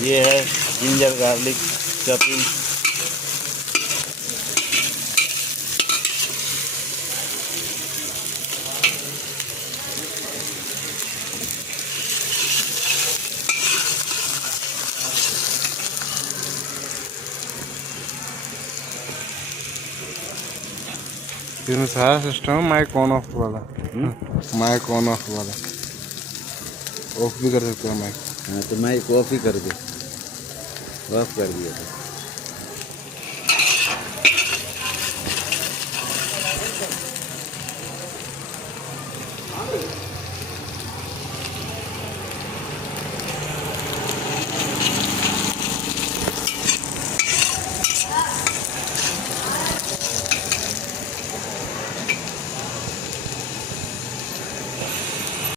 ये है ginger garlic chopping. इसमें सारा सिस्टम माइक ऑन ऑफ वाला, माइक ऑन ऑफ वाला, ऑफ भी कर सकते हो माइक। हाँ तो माइक ऑफ ही कर दे, ऑफ कर दिया था।